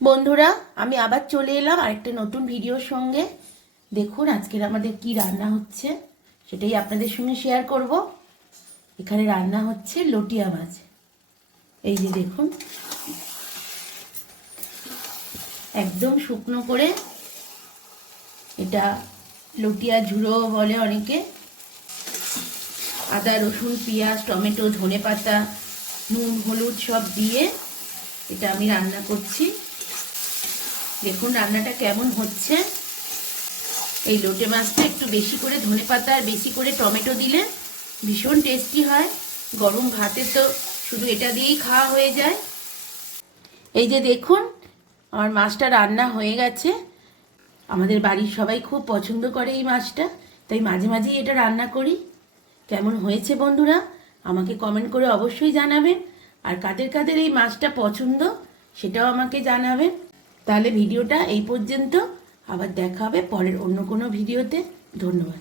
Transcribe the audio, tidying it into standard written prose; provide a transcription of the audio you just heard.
বন্ধুরা, আমি আবার চলে এলাম আরেকটা নতুন ভিডিওর সঙ্গে। দেখুন আজকের আমাদের কি রান্না হচ্ছে সেটাই আপনাদের সঙ্গে শেয়ার করব। এখানে রান্না হচ্ছে লটিয়া মাছ। এই যে দেখুন, একদম শুকনো করে, এটা লটিয়া ঝুড়ো বলে অনেকে। আদা, রসুন, পেঁয়াজ, টমেটো, ধনেপাতা, নুন, হলুদ সব দিয়ে এটা আমি রান্না করছি। দেখুন রান্নাটা কেমন হচ্ছে। এই লোটে মাছটা একটু বেশি করে ধনেপাতা আর বেশি করে টমেটো দিলে ভীষণ টেস্টি হয়। গরম ভাতে তো শুধু এটা দিয়েই খাওয়া হয়ে যায়। এই যে দেখুন, আমার মাছটা রান্না হয়ে গেছে। আমাদের বাড়ির সবাই খুব পছন্দ করে এই মাছটা, তাই মাঝে মাঝেই এটা রান্না করি। কেমন হয়েছে বন্ধুরা আমাকে কমেন্ট করে অবশ্যই জানাবেন। আর কাদের কাদের এই মাছটা পছন্দ সেটাও আমাকে জানাবেন। তাহলে ভিডিওটা এই পর্যন্ত, আবার দেখা হবে পরের অন্য কোনো ভিডিওতে। ধন্যবাদ।